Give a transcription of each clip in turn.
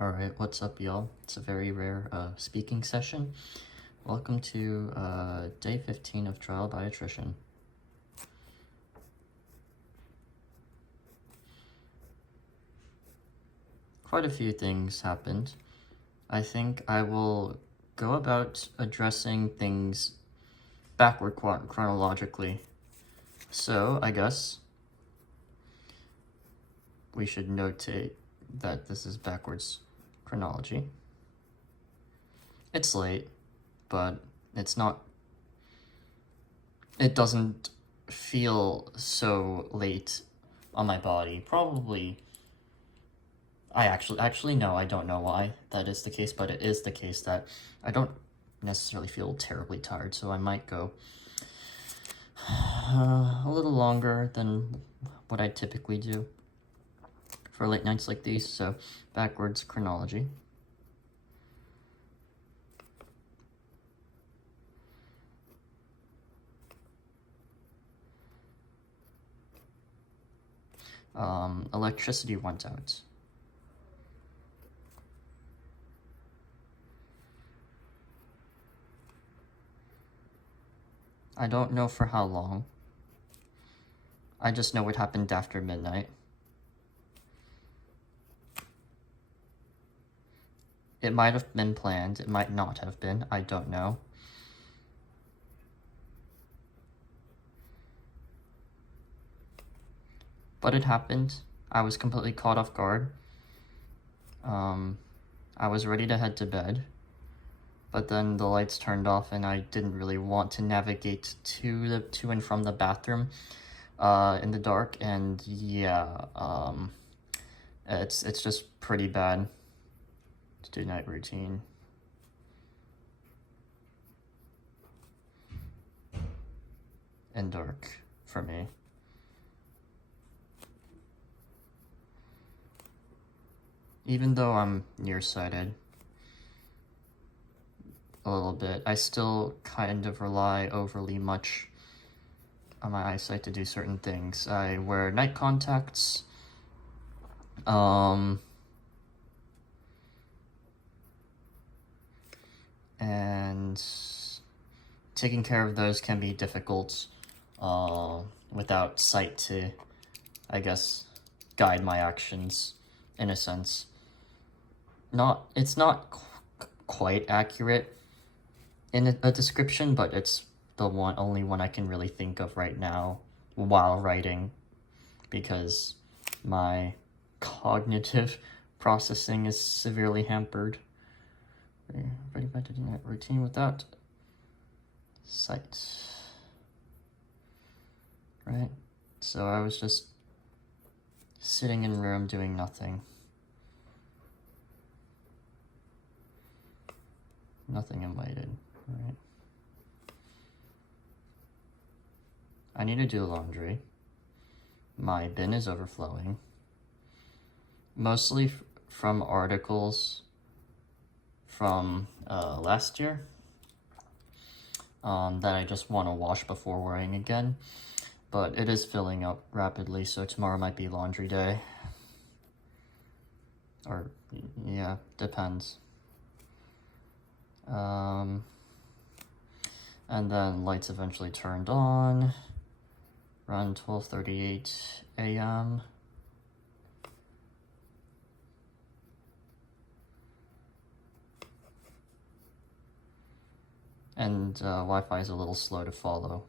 Alright, what's up, y'all? It's a very rare speaking session. Welcome to day 15 of trial by attrition. Quite a few things happened. I think I will go about addressing things backward chronologically. So, I guess we should notate that this is backwards chronology. It's late, but it doesn't feel so late on my body. Probably, I actually no, I don't know why that is the case, but it is the case that I don't necessarily feel terribly tired, so I might go a little longer than what I typically do for late nights like these, so backwards chronology. Electricity went out. I don't know for how long. I just know it happened after midnight. It might have been planned, it might not have been, I don't know. But it happened. I was completely caught off guard. I was ready to head to bed, but then the lights turned off and I didn't really want to navigate to and from the bathroom in the dark, and yeah, it's just pretty bad to do night routine. And dark for me. Even though I'm nearsighted a little bit, I still kind of rely overly much on my eyesight to do certain things. I wear night contacts, and taking care of those can be difficult without sight to, I guess, guide my actions in a sense. It's not quite accurate in a description, but it's the only one I can really think of right now while writing, because my cognitive processing is severely hampered. Ready back to night routine without sight. Right? So I was just sitting in a room doing nothing. Nothing invited, right? I need to do laundry. My bin is overflowing. Mostly from articles from last year that I just want to wash before wearing again. But it is filling up rapidly, so tomorrow might be laundry day. Or, yeah, depends. And then lights eventually turned on, around 12:38 a.m. And Wi-Fi is a little slow to follow.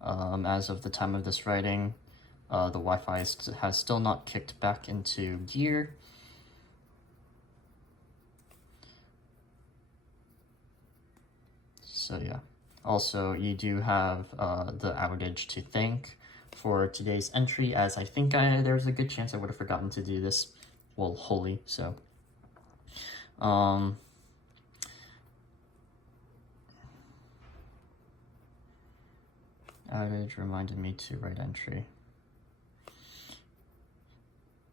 As of the time of this writing, the Wi-Fi has still not kicked back into gear. So yeah. Also, you do have the outage to thank for today's entry, as I think there's a good chance I would have forgotten to do this. Well, wholly, so. Outage reminded me to write entry.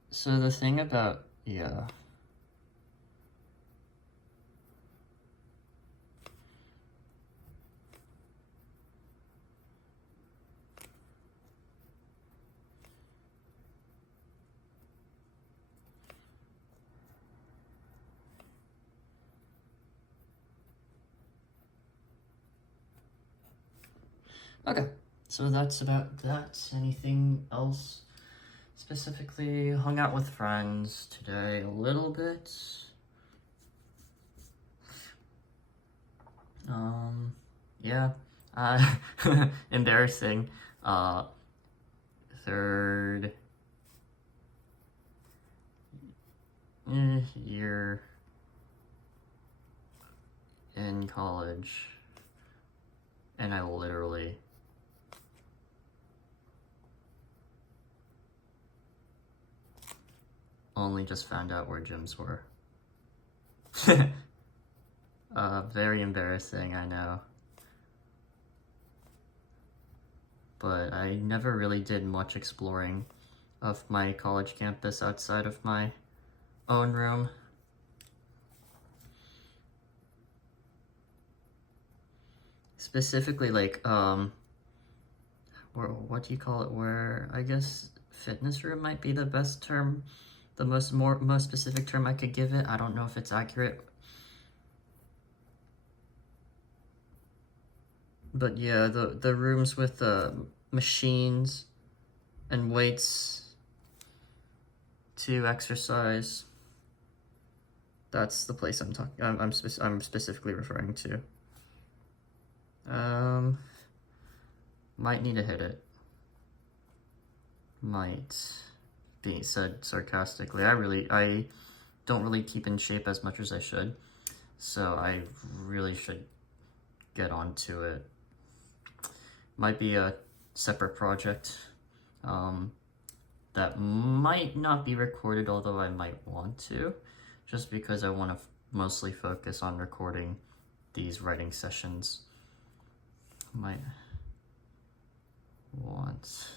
So the thing about, yeah. Okay, so that's about that. Anything else? Specifically, hung out with friends today a little bit. Yeah, embarrassing. Third year in college, and I literally only just found out where gyms were. Very embarrassing, I know. But I never really did much exploring of my college campus outside of my own room. Specifically, like, what do you call it, where, I guess, fitness room might be the best term, the most specific term I could give it. I don't know if it's accurate. But yeah, the rooms with machines and weights to exercise. That's the place I'm specifically referring to. Might need to hit it. Might be said sarcastically. I don't really keep in shape as much as I should, so I really should get onto it. Might be a separate project that might not be recorded, although I might want to, just because I want to mostly focus on recording these writing sessions. Might want.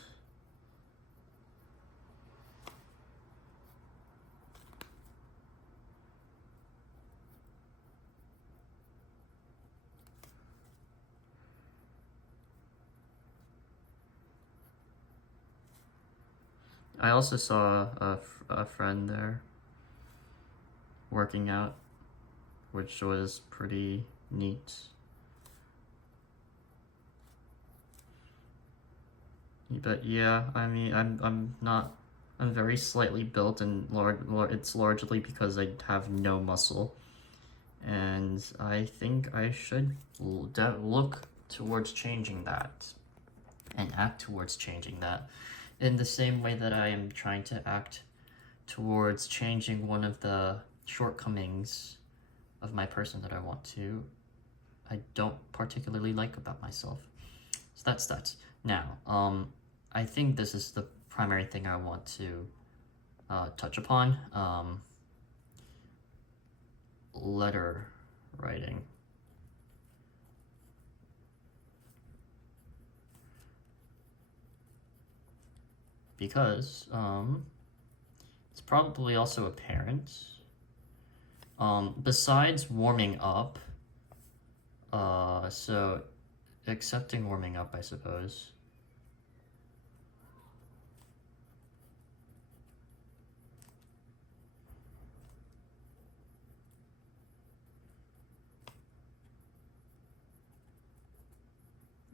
I also saw a friend there working out, which was pretty neat. But yeah, I mean, I'm very slightly built, and it's largely because I have no muscle, and I think I should look towards changing that and act towards changing that, in the same way that I am trying to act towards changing one of the shortcomings of my person that I don't particularly like about myself. So that's that. Now, I think this is the primary thing I want to touch upon. Letter writing. Because it's probably also apparent. Besides warming up, so accepting warming up, I suppose.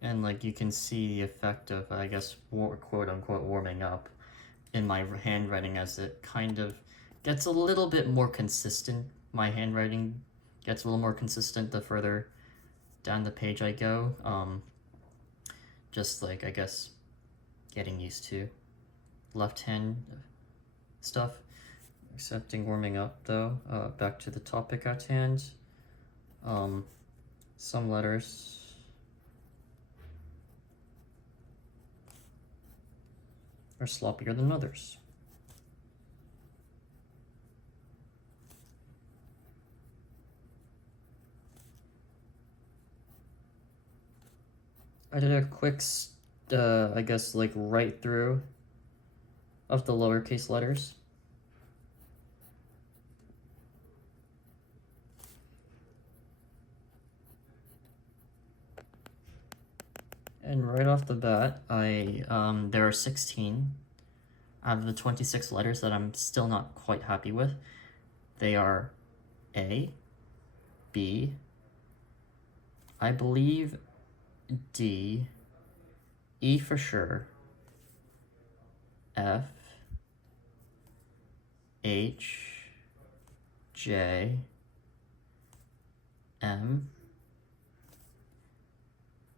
And like you can see the effect of, I guess, quote unquote warming up in my handwriting as it kind of gets a little bit more consistent. My handwriting gets a little more consistent the further down the page I go. Just like, I guess, getting used to left hand stuff. Accepting warming up though. Back to the topic at hand. Some letters are sloppier than others. I did a quick, I guess, like right through of the lowercase letters. And right off the bat, there are 16 out of the 26 letters that I'm still not quite happy with. They are A, B, I believe D, E for sure. F, H, J, M,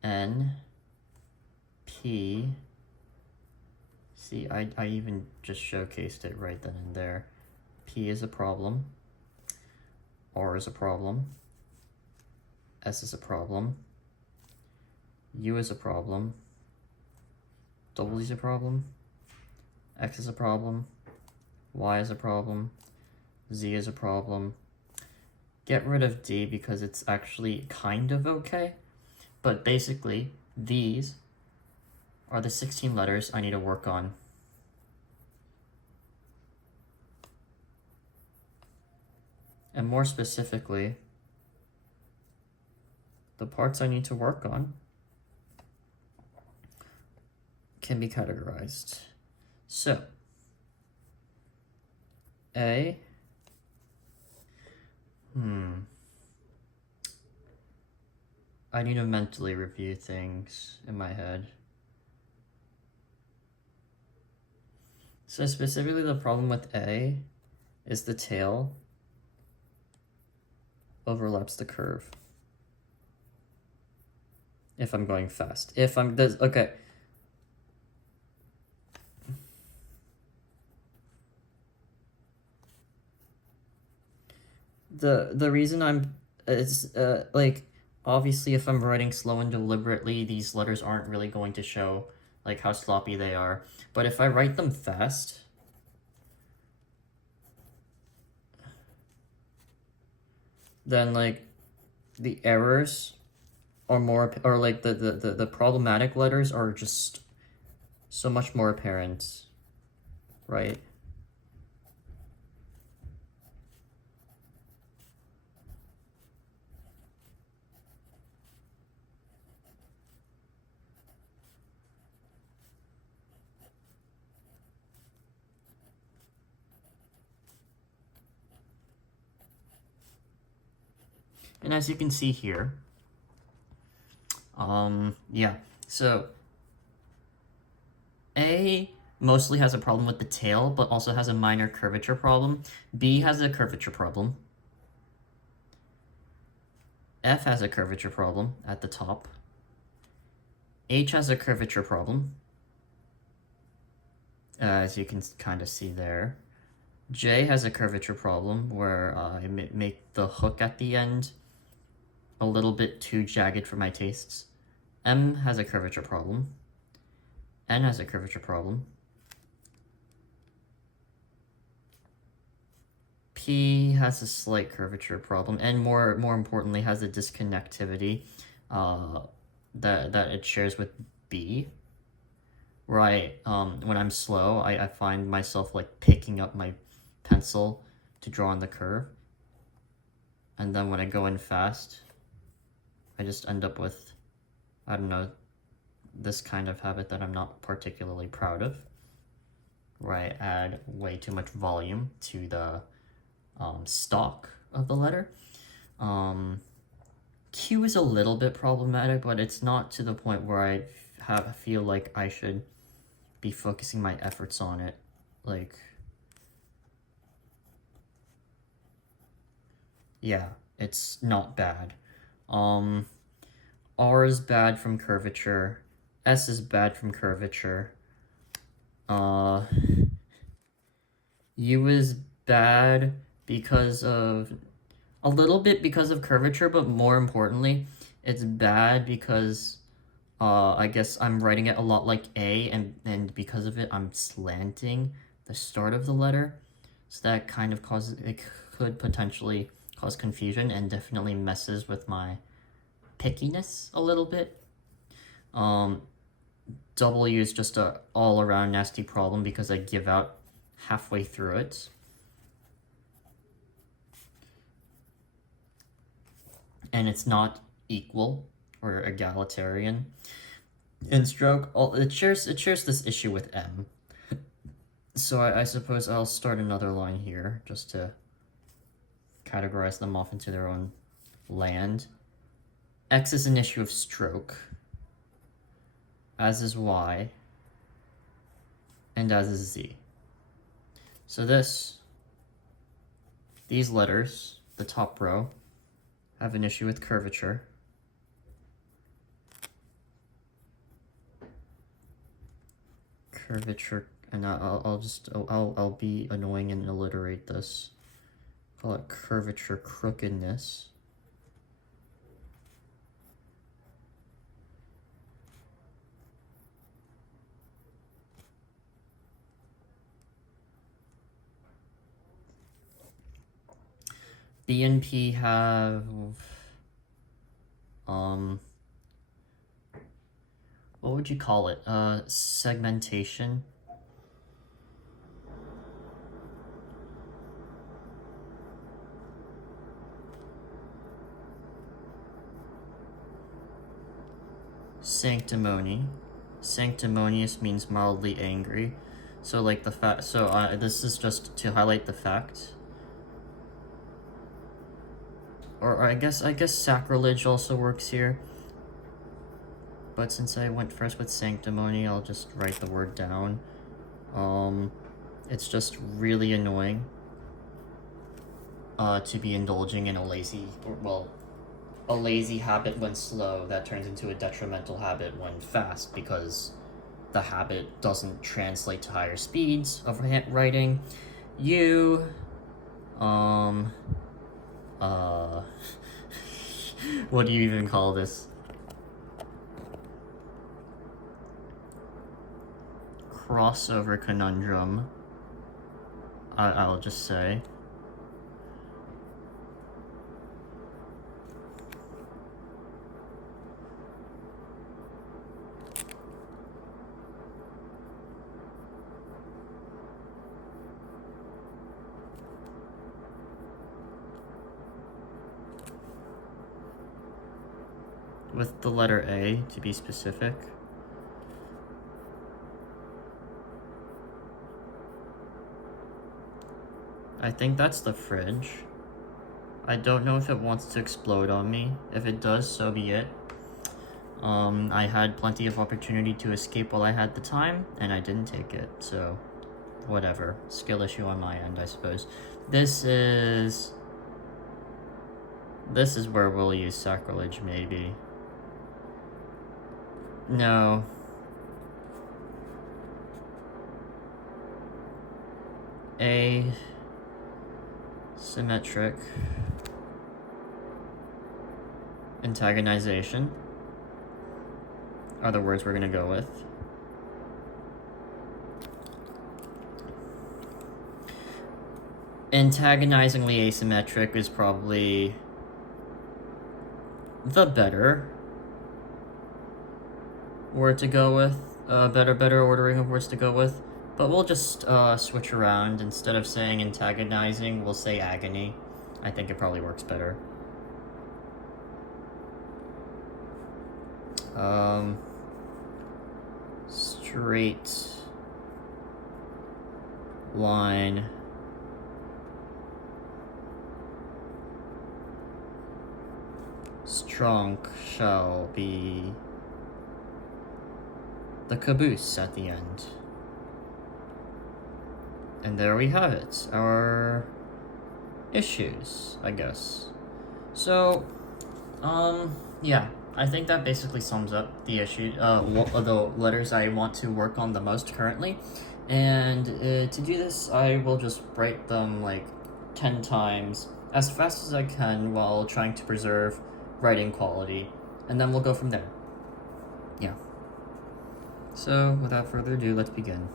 N, P. See, I even just showcased it right then and there. P is a problem. R is a problem. S is a problem. U is a problem. W is a problem. X is a problem. Y is a problem. Z is a problem. Get rid of D because it's actually kind of okay. But basically, these are the 16 letters I need to work on. And more specifically, the parts I need to work on can be categorized. So, A, I need to mentally review things in my head. So specifically the problem with A is the tail overlaps the curve. If I'm going fast. If I'm, okay. The reason I'm, is, like, obviously if I'm writing slow and deliberately, these letters aren't really going to show, like, how sloppy they are. But if I write them fast, then, like, the errors are more, or, like, the problematic letters are just so much more apparent, right? And as you can see here, yeah, so A mostly has a problem with the tail, but also has a minor curvature problem. B has a curvature problem. F has a curvature problem at the top. H has a curvature problem, as you can kind of see there. J has a curvature problem where I make the hook at the end a little bit too jagged for my tastes. M has a curvature problem. N has a curvature problem. P has a slight curvature problem, and more importantly has a disconnectivity that it shares with B. Where when I'm slow, I find myself like picking up my pencil to draw on the curve. And then when I go in fast, I just end up with, I don't know, this kind of habit that I'm not particularly proud of, where I add way too much volume to the stock of the letter. Q is a little bit problematic, but it's not to the point where I feel like I should be focusing my efforts on it. Like, yeah, it's not bad. R is bad from curvature. S is bad from curvature. U is bad because of, a little bit because of curvature, but more importantly, it's bad because I guess I'm writing it a lot like A, and because of it, I'm slanting the start of the letter. So that kind of it could potentially cause confusion and definitely messes with my pickiness a little bit. W is just a all-around nasty problem because I give out halfway through it. And it's not equal or egalitarian in stroke. It shares this issue with M. So I suppose I'll start another line here just to categorize them off into their own land. X is an issue of stroke. as is Y, and as is Z. So these letters, the top row, have an issue with curvature. Curvature, and I'll be annoying and alliterate this. Call it curvature crookedness. B and P have what would you call it? Segmentation. Sanctimony. Sanctimonious means mildly angry. So like the fact, so this is just to highlight the fact. Or I guess sacrilege also works here. But since I went first with sanctimony, I'll just write the word down. It's just really annoying to be indulging in a lazy habit when slow that turns into a detrimental habit when fast, because the habit doesn't translate to higher speeds of writing. What do you even call this? Crossover conundrum, I'll just say. With the letter A, to be specific. I think that's the fridge. I don't know if it wants to explode on me. If it does, so be it. I had plenty of opportunity to escape while I had the time, and I didn't take it, so whatever. Skill issue on my end, I suppose. This is where we'll use sacrilege, maybe. No. Asymmetric antagonization are the words we're gonna go with. Antagonizingly asymmetric is probably the better word to go with, better ordering of words to go with, but we'll just switch around. Instead of saying antagonizing, we'll say agony. I think it probably works better. Straight line strong shall be the caboose at the end. And there we have it, our issues, I guess. So, yeah, I think that basically sums up the issue, the letters I want to work on the most currently. And to do this, I will just write them like 10 times as fast as I can while trying to preserve writing quality, and then we'll go from there. Yeah. So, without further ado, let's begin.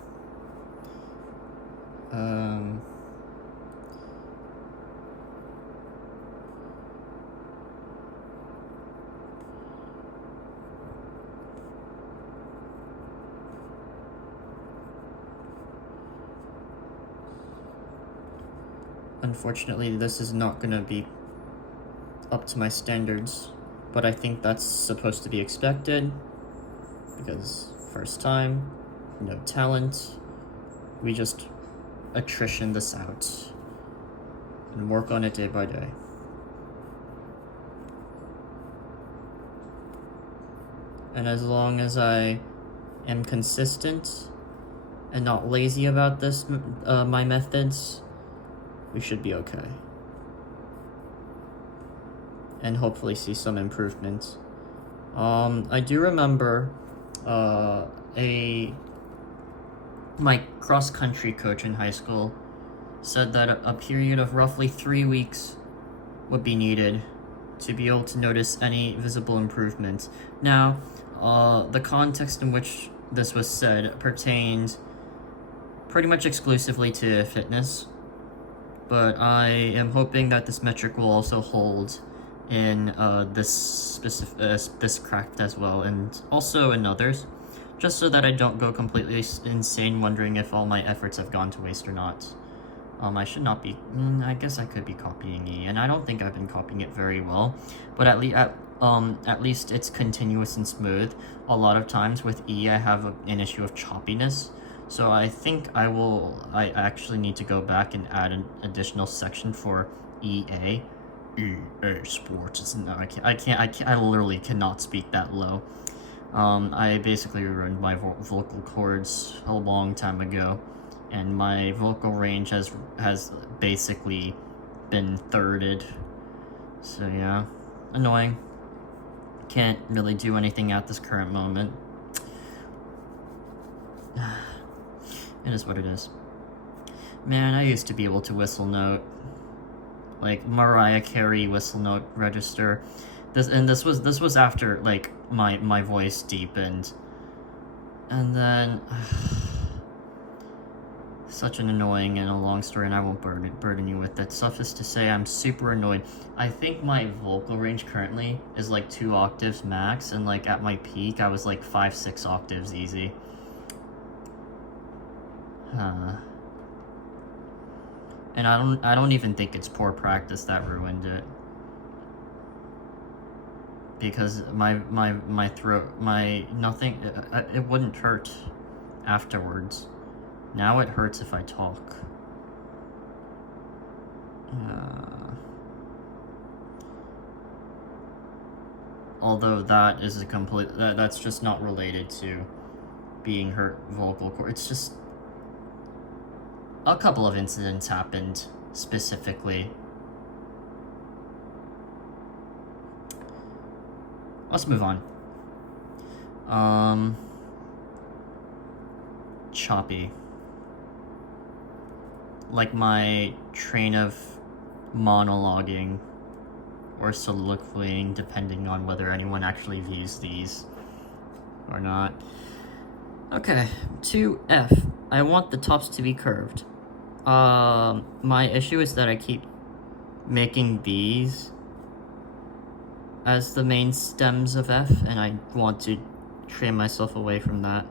Unfortunately, this is not gonna be up to my standards, but I think that's supposed to be expected, because first time, no talent, we just attrition this out and work on it day by day. And as long as I am consistent and not lazy about this, my methods, we should be okay. And hopefully see some improvements. I do remember my cross-country coach in high school said that a period of roughly 3 weeks would be needed to be able to notice any visible improvements. Now, the context in which this was said pertained pretty much exclusively to fitness, but I am hoping that this metric will also hold in this craft as well, and also in others, just so that I don't go completely insane wondering if all my efforts have gone to waste or not. I should not be. I guess I could be copying E, and I don't think I've been copying it very well. But at least it's continuous and smooth. A lot of times with E, I have an issue of choppiness. So I think I actually need to go back and add an additional section for EA. EA Sports. I literally cannot speak that low. I basically ruined my vocal cords a long time ago, and my vocal range has basically been thirded. So yeah, annoying. Can't really do anything at this current moment. It is what it is. Man, I used to be able to whistle note, like Mariah Carey whistle note register. This was after like my voice deepened, and then such an annoying and a long story, and I won't burden you with it. Suffice to say, I'm super annoyed. I think my vocal range currently is like 2 octaves max, and like at my peak I was like 5-6 octaves easy. And I don't even think it's poor practice that ruined it, because my throat, nothing, it wouldn't hurt afterwards. Now it hurts if I talk. Although that is that's just not related to being hurt vocal cord. It's just a couple of incidents happened specifically. Let's move on. Choppy. Like my train of monologuing or soliloquying, depending on whether anyone actually views these or not. Okay, 2F. I want the tops to be curved. My issue is that I keep making these as the main stems of F, and I want to train myself away from that.